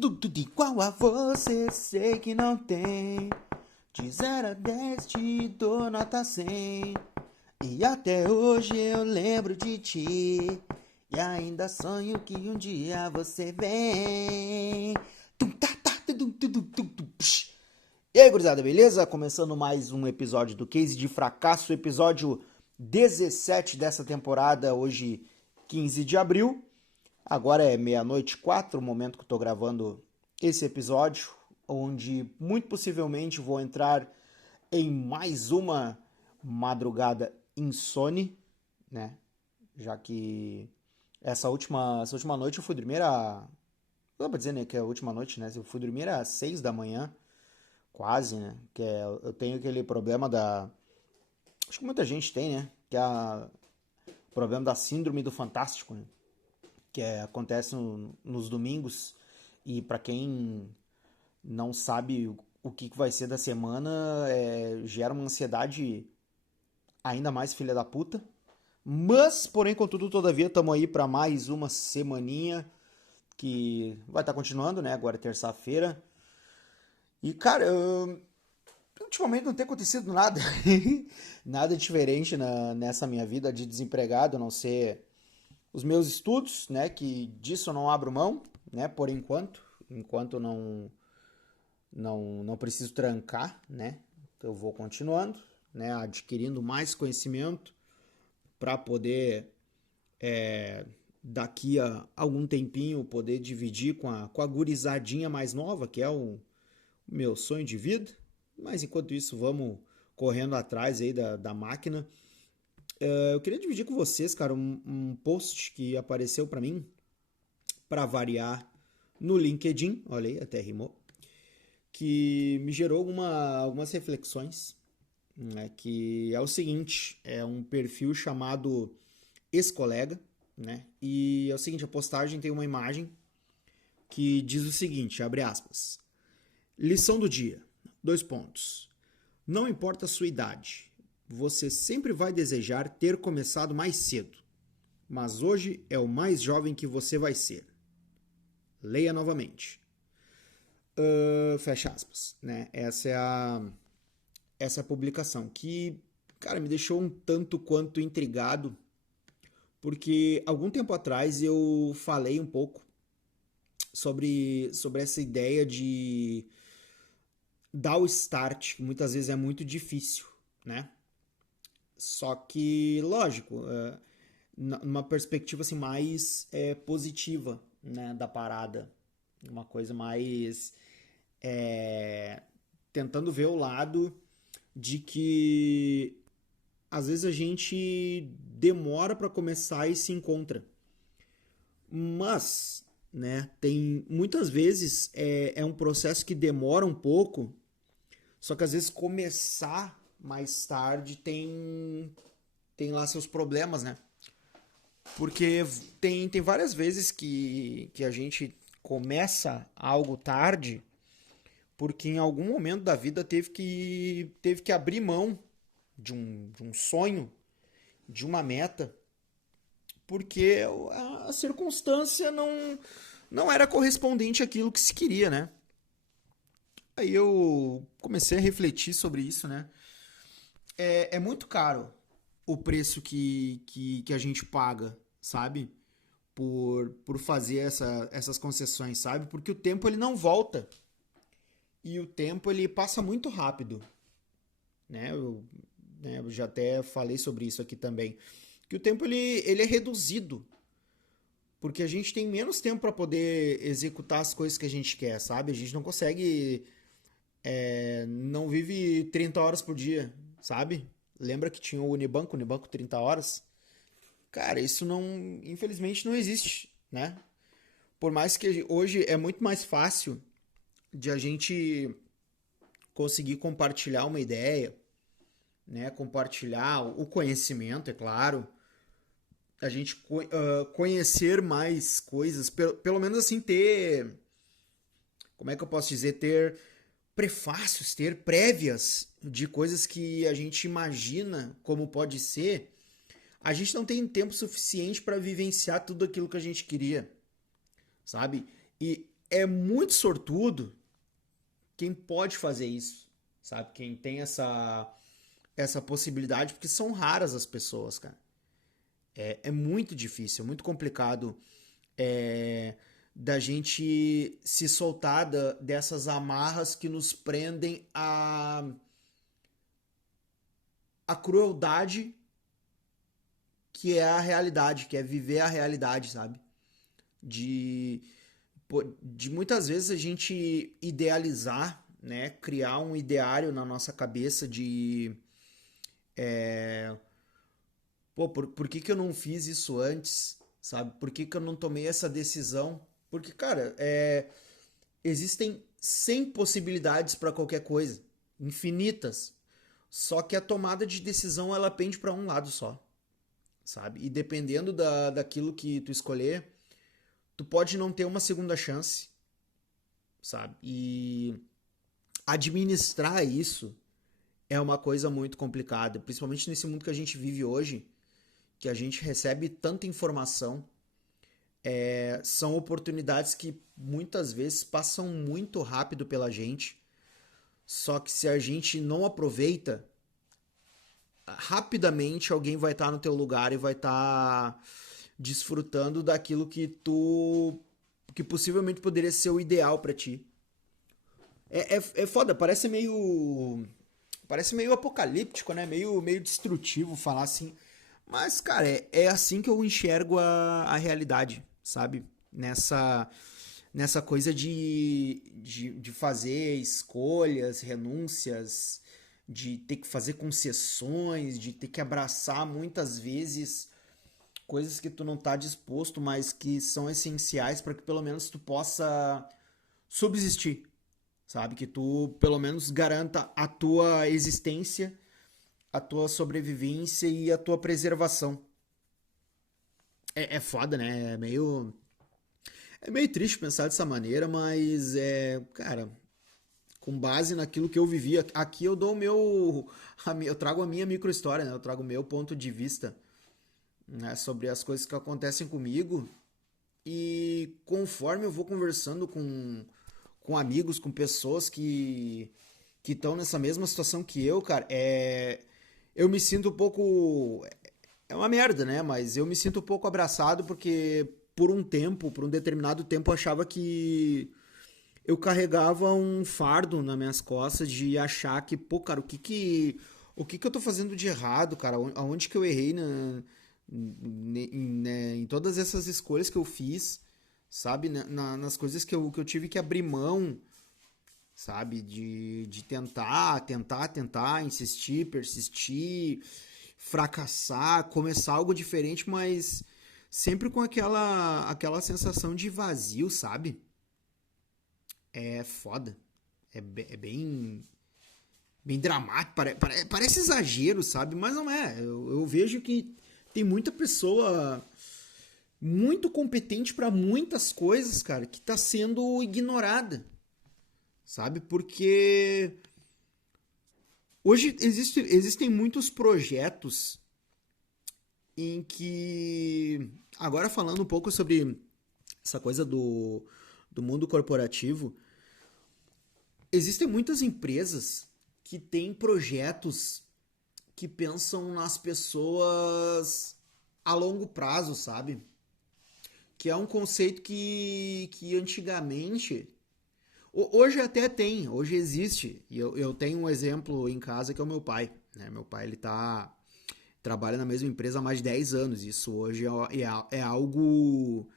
Tudo igual a você, sei que não tem. De 0 a 10 te dou nota 100. E até hoje eu lembro de ti. E ainda sonho que um dia você vem. E aí, gurizada, beleza? Começando mais um episódio do Case de Fracasso, episódio 17 dessa temporada, hoje 15 de abril. Agora é meia-noite 4, o momento que eu tô gravando esse episódio, onde muito possivelmente vou entrar em mais uma madrugada insone, né? Já que essa última noite eu fui dormir não dá pra dizer, né, que é a última noite, né? Eu fui dormir às 6 da manhã, quase, né? Eu tenho aquele problema acho que muita gente tem, né? Que é o problema da síndrome do fantástico, né? Acontece nos domingos, e para quem não sabe o que vai ser da semana, gera uma ansiedade ainda mais filha da puta. Mas, porém, contudo, todavia, estamos aí para mais uma semaninha que vai estar continuando, né? Agora é terça-feira. E, cara, ultimamente não tem acontecido nada. Nada diferente nessa minha vida de desempregado, a não ser os meus estudos, né? Que disso eu não abro mão, né? Por enquanto não preciso trancar, né? Eu vou continuando, né? Adquirindo mais conhecimento para poder daqui a algum tempinho poder dividir com a gurizadinha mais nova, que é o meu sonho de vida. Mas enquanto isso, vamos correndo atrás aí da máquina. Eu queria dividir com vocês, cara, um post que apareceu para mim, para variar, no LinkedIn, olha aí, até rimou, que me gerou algumas reflexões, né, que é o seguinte, é um perfil chamado Ex-Colega, né, e é o seguinte, a postagem tem uma imagem que diz o seguinte, abre aspas, lição do dia, 2 pontos, não importa a sua idade, você sempre vai desejar ter começado mais cedo, mas hoje é o mais jovem que você vai ser. Leia novamente. Fecha aspas, né? Essa é a publicação que, cara, me deixou um tanto quanto intrigado, porque algum tempo atrás eu falei um pouco sobre essa ideia de dar o start, que muitas vezes é muito difícil, né? Só que, lógico, numa perspectiva assim, mais positiva, né, da parada. Uma coisa mais tentando ver o lado de que às vezes a gente demora para começar e se encontra. Mas, né, tem muitas vezes é um processo que demora um pouco, só que às vezes começar mais tarde tem lá seus problemas, né? Porque tem várias vezes que a gente começa algo tarde porque em algum momento da vida teve que abrir mão de um sonho, de uma meta, porque a circunstância não era correspondente àquilo que se queria, né? Aí eu comecei a refletir sobre isso, né? É muito caro o preço que a gente paga, sabe? Por fazer essas concessões, sabe? Porque o tempo ele não volta. E o tempo ele passa muito rápido, né? Eu já até falei sobre isso aqui também. Que o tempo ele é reduzido, porque a gente tem menos tempo para poder executar as coisas que a gente quer, sabe? A gente não consegue, não vive 30 horas por dia, sabe? Lembra que tinha o Unibanco 30 horas? Cara, isso não, infelizmente não existe, né? Por mais que hoje é muito mais fácil de a gente conseguir compartilhar uma ideia, né? Compartilhar o conhecimento, é claro, a gente conhecer mais coisas, pelo menos assim ter, como é que eu posso dizer, ter prefácios, ter prévias de coisas que a gente imagina como pode ser. A gente não tem tempo suficiente para vivenciar tudo aquilo que a gente queria, sabe? E é muito sortudo quem pode fazer isso, sabe? Quem tem essa possibilidade, porque são raras as pessoas, cara. É muito difícil, é muito complicado é, da gente se soltar dessas amarras que nos prendem a crueldade que é a realidade, que é viver a realidade, sabe? De, de muitas vezes a gente idealizar, né? Criar um ideário na nossa cabeça de pô, por que que eu não fiz isso antes, sabe? Por que que eu não tomei essa decisão? Porque, cara, existem 100 possibilidades para qualquer coisa, infinitas. Só que a tomada de decisão ela pende para um lado só, sabe? E dependendo daquilo que tu escolher, tu pode não ter uma segunda chance, sabe? E administrar isso é uma coisa muito complicada, principalmente nesse mundo que a gente vive hoje, que a gente recebe tanta informação. São oportunidades que muitas vezes passam muito rápido pela gente, só que se a gente não aproveita, rapidamente alguém vai estar no teu lugar e vai estar desfrutando daquilo que possivelmente poderia ser o ideal pra ti. É foda, parece meio apocalíptico, né? Meio destrutivo falar assim. Mas, cara, é assim que eu enxergo a realidade, sabe? Nessa coisa de fazer escolhas, renúncias, de ter que fazer concessões, de ter que abraçar muitas vezes coisas que tu não tá disposto, mas que são essenciais para que pelo menos tu possa subsistir, sabe? Que tu pelo menos garanta a tua existência, a tua sobrevivência e a tua preservação. É foda, né? É meio triste pensar dessa maneira, mas cara, com base naquilo que eu vivi, aqui eu dou eu trago a minha micro história, né? Eu trago o meu ponto de vista, né, sobre as coisas que acontecem comigo e conforme eu vou conversando com amigos, com pessoas que estão nessa mesma situação que eu, cara, eu me sinto um pouco. É uma merda, né? Mas eu me sinto um pouco abraçado porque por um determinado tempo, eu achava que eu carregava um fardo nas minhas costas de achar que, pô, cara, o que que eu tô fazendo de errado, cara? Aonde que eu errei em todas essas escolhas que eu fiz, sabe? Nas coisas que eu tive que abrir mão, sabe? De tentar, insistir, persistir, fracassar, começar algo diferente, mas sempre com aquela sensação de vazio, sabe? É foda. É bem dramático, parece exagero, sabe? Mas não é. Eu vejo que tem muita pessoa muito competente para muitas coisas, cara, que tá sendo ignorada, sabe? Porque hoje existem muitos projetos em que. Agora falando um pouco sobre essa coisa do mundo corporativo, existem muitas empresas que têm projetos que pensam nas pessoas a longo prazo, sabe? Que é um conceito que antigamente. Hoje até tem, hoje existe. E eu tenho um exemplo em casa que é o meu pai. Né? Meu pai, trabalha na mesma empresa há mais de 10 anos. Isso hoje é algo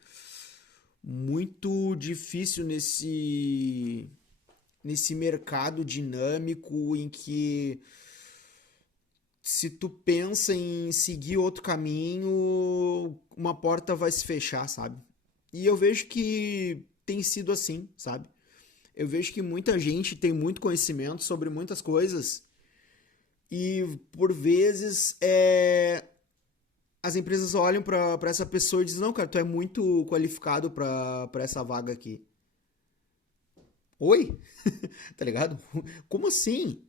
muito difícil nesse mercado dinâmico em que se tu pensa em seguir outro caminho, uma porta vai se fechar, sabe? E eu vejo que tem sido assim, sabe? Eu vejo que muita gente tem muito conhecimento sobre muitas coisas e por vezes as empresas olham pra essa pessoa e dizem: não, cara, tu é muito qualificado pra essa vaga aqui. Oi? Tá ligado? Como assim?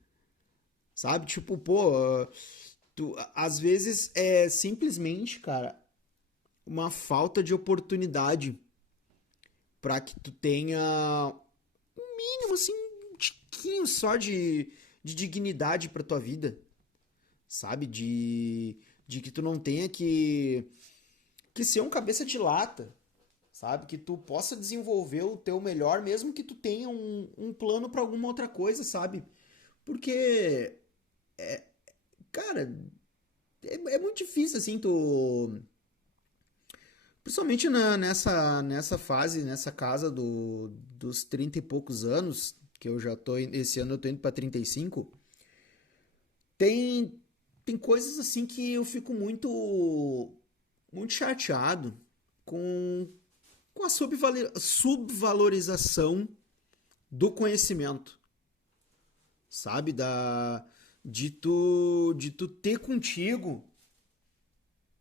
Sabe? Tipo, pô, às vezes é simplesmente, cara, uma falta de oportunidade para que tu tenha um mínimo, assim, um tiquinho só de dignidade pra tua vida, sabe? De que tu não tenha que ser um cabeça de lata, sabe? Que tu possa desenvolver o teu melhor, mesmo que tu tenha um plano pra alguma outra coisa, sabe? Porque, cara, é muito difícil, assim, tu. Principalmente nessa fase, nessa casa dos 30 e poucos anos, que eu já tô. Esse ano eu tô indo pra 35. Tem, tem coisas assim que eu fico muito chateado com, com a subvalorização do conhecimento, sabe? De tu ter contigo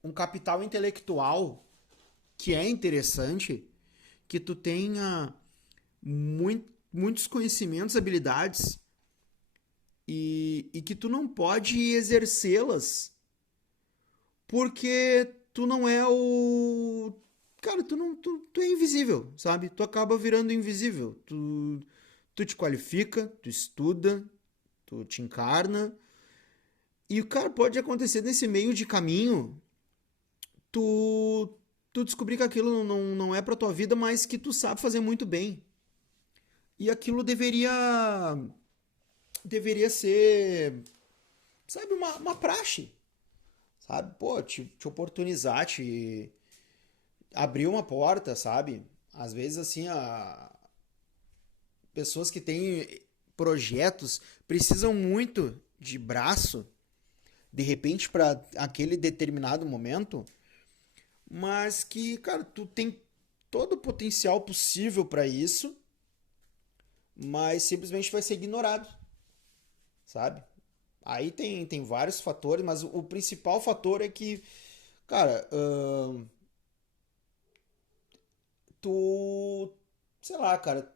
um capital intelectual que é interessante, que tu tenha muitos conhecimentos, habilidades e que tu não pode exercê-las porque tu não é o. Cara, tu é invisível, sabe? Tu acaba virando invisível. Tu te qualifica, tu estuda, tu te encarna. E, cara, pode acontecer nesse meio de caminho, tu, tu descobrir que aquilo não é pra tua vida, mas que tu sabe fazer muito bem. E aquilo deveria ser, sabe, uma praxe, sabe? Pô, te oportunizar, te abrir uma porta, sabe? Às vezes, assim, pessoas que têm projetos precisam muito de braço, de repente, para aquele determinado momento, mas que, cara, tu tem todo o potencial possível para isso, mas simplesmente vai ser ignorado, sabe? Aí tem vários fatores, mas o principal fator é que, cara, tu, sei lá, cara,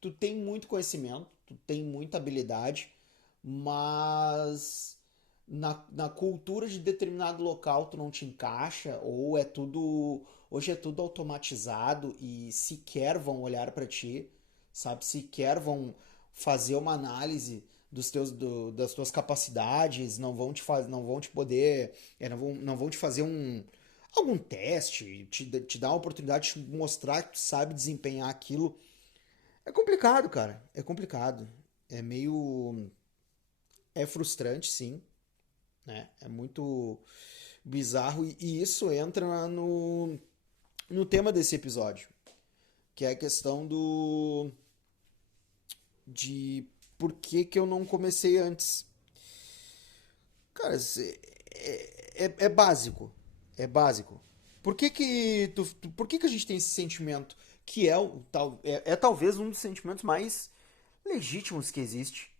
tu tem muito conhecimento, tu tem muita habilidade, mas na cultura de determinado local tu não te encaixa, ou é tudo, hoje é tudo automatizado e sequer vão olhar pra ti, sabe? Sequer vão fazer uma análise das tuas capacidades, não vão te poder, não vão te fazer algum teste, te dar uma oportunidade de mostrar que tu sabe desempenhar aquilo. É complicado, cara. É complicado. É meio. É frustrante, sim, né? É muito bizarro e isso entra no tema desse episódio, que é a questão de por que eu não comecei antes. Cara, é básico. É básico. Por que a gente tem esse sentimento que é talvez um dos sentimentos mais legítimos que existe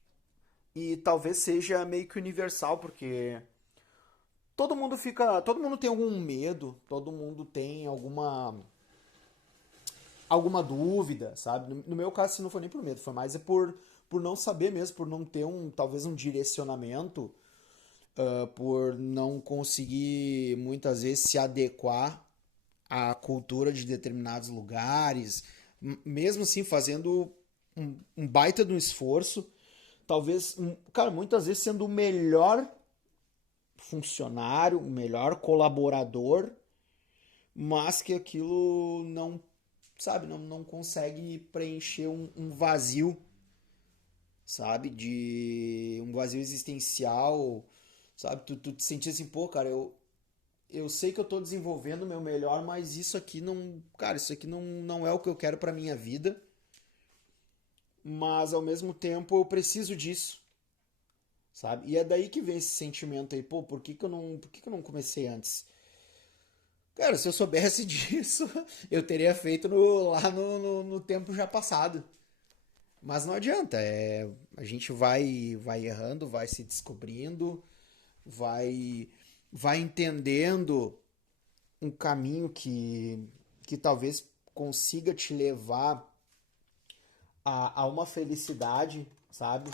e talvez seja meio que universal, porque todo mundo tem algum medo, todo mundo tem alguma dúvida, sabe? No meu caso, se não foi nem por medo, foi mais por não saber mesmo, por não ter talvez um direcionamento, por não conseguir muitas vezes se adequar à cultura de determinados lugares, mesmo assim fazendo um baita de um esforço, talvez, cara, muitas vezes sendo o melhor funcionário, o melhor colaborador, mas que aquilo não, sabe, não consegue preencher um vazio, sabe, de um vazio existencial, sabe, tu te sentir assim, pô, cara, eu sei que eu tô desenvolvendo o meu melhor, mas isso aqui não, cara, isso aqui não é o que eu quero pra minha vida, mas ao mesmo tempo eu preciso disso, sabe? E é daí que vem esse sentimento aí, pô, por que que eu não comecei antes? Cara, se eu soubesse disso, eu teria feito lá no tempo já passado. Mas não adianta, a gente vai errando, vai se descobrindo, vai, vai entendendo um caminho que talvez consiga te levar a uma felicidade, sabe?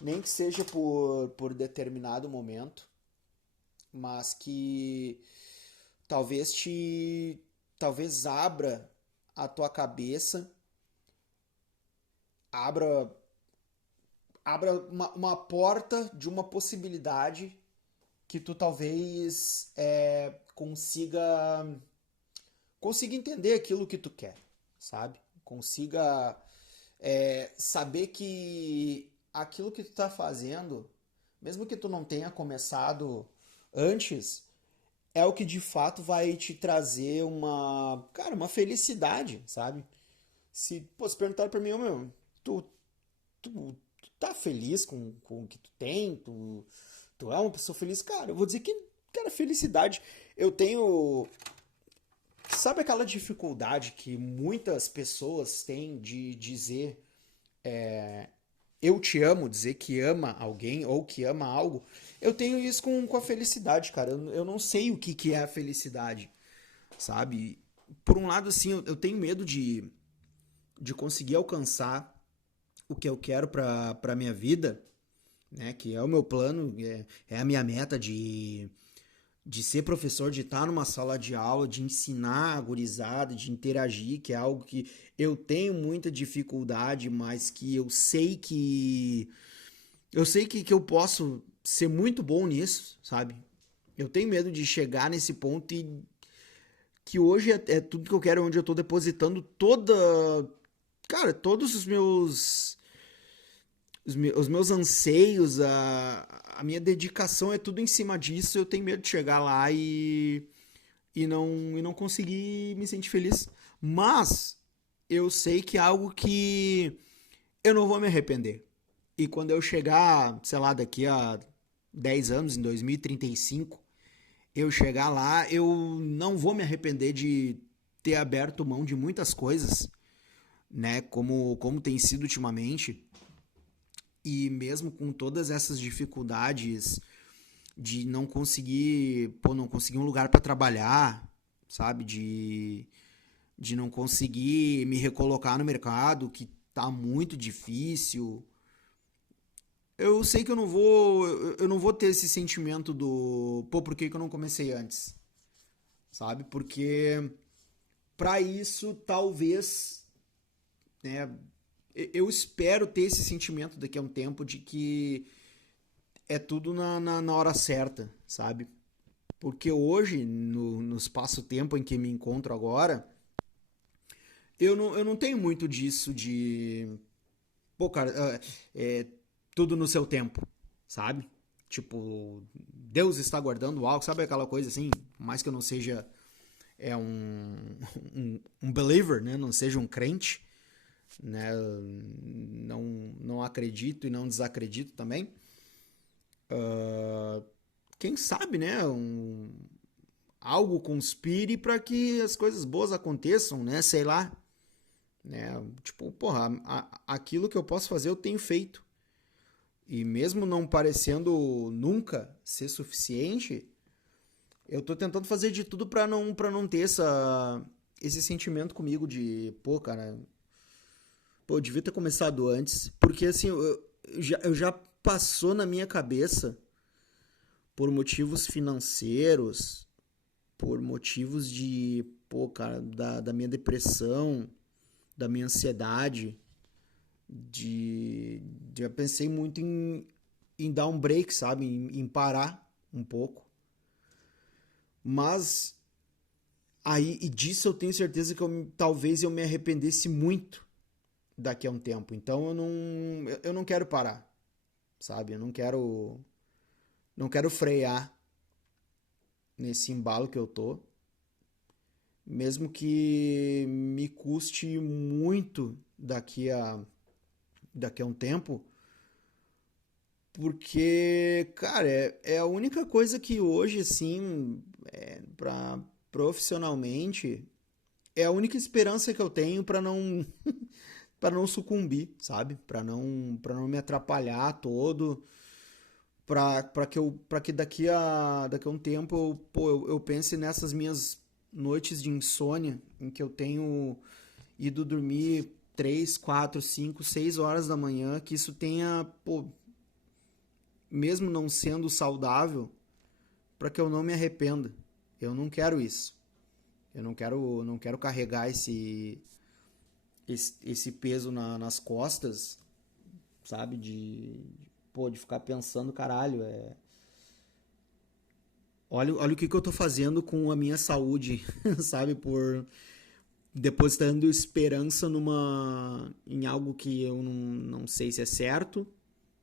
Nem que seja por determinado momento, mas que talvez te talvez abra a tua cabeça abra, abra uma porta de uma possibilidade que tu talvez consiga entender aquilo que tu quer, sabe? Consiga saber que aquilo que tu tá fazendo, mesmo que tu não tenha começado antes, é o que de fato vai te trazer cara, uma felicidade, sabe? Se perguntar pra mim, ô, meu, tu, tu tá feliz com o que tu tem? Tu é uma pessoa feliz? Cara, eu vou dizer que, cara, felicidade. Eu tenho. Sabe aquela dificuldade que muitas pessoas têm de dizer eu te amo, dizer que ama alguém ou que ama algo? Eu tenho isso com a felicidade, cara. Eu não sei o que é a felicidade, sabe? Por um lado, assim, eu tenho medo de conseguir alcançar o que eu quero pra minha vida, né? Que é o meu plano, é a minha meta de ser professor, de estar numa sala de aula, de ensinar a gurizada, de interagir, que é algo que eu tenho muita dificuldade, mas que eu sei que eu posso ser muito bom nisso, sabe? Eu tenho medo de chegar nesse ponto e que hoje é tudo que eu quero, onde eu tô depositando cara, todos os meus anseios, a minha dedicação é tudo em cima disso. Eu tenho medo de chegar lá e não conseguir me sentir feliz. Mas eu sei que é algo que eu não vou me arrepender. E quando eu chegar, sei lá, daqui a 10 anos, em 2035, eu chegar lá, eu não vou me arrepender de ter aberto mão de muitas coisas, né? Como tem sido ultimamente. E mesmo com todas essas dificuldades de não conseguir um lugar para trabalhar, sabe? De não conseguir me recolocar no mercado, que tá muito difícil. Eu sei que eu não vou ter esse sentimento pô, por que que eu não comecei antes? Sabe? Porque para isso talvez, né, eu espero ter esse sentimento daqui a um tempo de que é tudo na hora certa, sabe? Porque hoje, no espaço-tempo em que me encontro agora, eu não tenho muito disso de. Pô, cara, é tudo no seu tempo, sabe? Tipo, Deus está guardando algo, sabe aquela coisa assim? Por mais que eu não seja um believer, né? Não seja um crente, né? Não acredito e não desacredito também. Quem sabe, né? Algo conspire para que as coisas boas aconteçam, né? Sei lá, né? Tipo, porra, aquilo que eu posso fazer eu tenho feito. E mesmo não parecendo nunca ser suficiente, eu tô tentando fazer de tudo para não ter esse sentimento comigo de, pô, cara, pô, eu devia ter começado antes, porque assim, eu já passou na minha cabeça por motivos financeiros, por motivos de, pô, cara, da minha depressão, da minha ansiedade, eu pensei muito em dar um break, sabe? Em parar um pouco. Mas aí, e disso eu tenho certeza que talvez eu me arrependesse muito daqui a um tempo. Então eu não quero parar, sabe? Eu não quero frear nesse embalo que eu tô, mesmo que me custe muito daqui a um tempo, porque, cara, é a única coisa que hoje, assim, profissionalmente, é a única esperança que eu tenho pra não para não sucumbir, sabe? Para não me atrapalhar todo, para que daqui a um tempo eu pense nessas minhas noites de insônia em que eu tenho ido dormir 3 4 5 6 horas da manhã, que isso tenha, pô, mesmo não sendo saudável, para que eu não me arrependa. Eu não quero isso. Eu não quero carregar esse peso nas costas, sabe? De ficar pensando, caralho, olha o que eu tô fazendo com a minha saúde, sabe? Por depositando esperança em algo que eu não sei se é certo,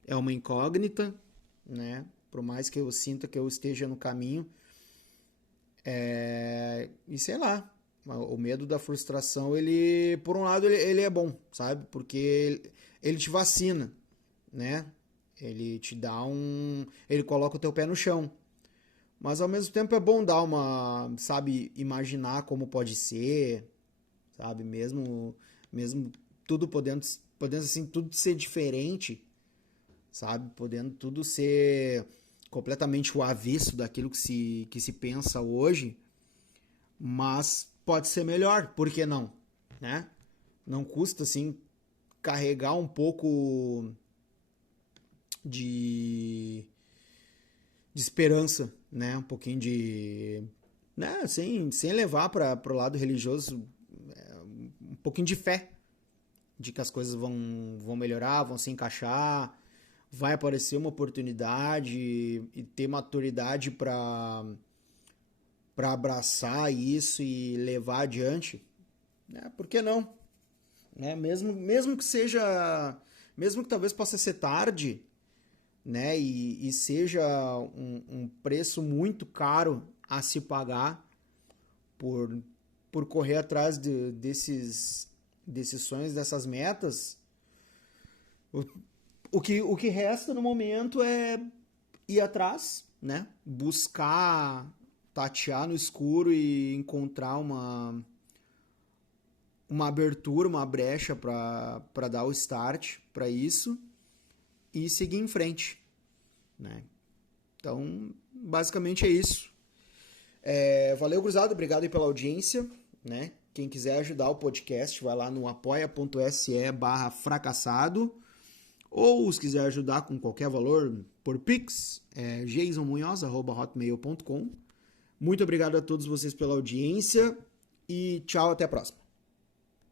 é uma incógnita, né? Por mais que eu sinta que eu esteja no caminho. E sei lá, o medo da frustração, ele, por um lado, ele é bom, sabe? Porque ele te vacina, né? Ele te dá ele coloca o teu pé no chão. Mas ao mesmo tempo é bom dar sabe, imaginar como pode ser, sabe? Mesmo tudo podendo assim, tudo ser diferente, sabe? Podendo tudo ser completamente o avesso daquilo que se pensa hoje, mas pode ser melhor, por que não? Né? Não custa, assim, carregar um pouco de esperança, né? Um pouquinho de... né? Sem levar para o lado religioso, um pouquinho de fé de que as coisas vão melhorar, vão se encaixar, vai aparecer uma oportunidade e ter maturidade para abraçar isso e levar adiante, né? Por que não? Né? Mesmo que talvez possa ser tarde, né? E seja um preço muito caro a se pagar por correr atrás desses sonhos, dessas metas. O que resta no momento é ir atrás, né? Buscar, tatear no escuro e encontrar uma abertura, uma brecha para dar o start para isso e seguir em frente, né? Então, basicamente é isso. Valeu, gurizada, obrigado aí pela audiência, né? Quem quiser ajudar o podcast, vai lá no apoia.se/fracassado. Ou se quiser ajudar com qualquer valor por Pix, jasonmunhoz@hotmail.com. Muito obrigado a todos vocês pela audiência e tchau, até a próxima.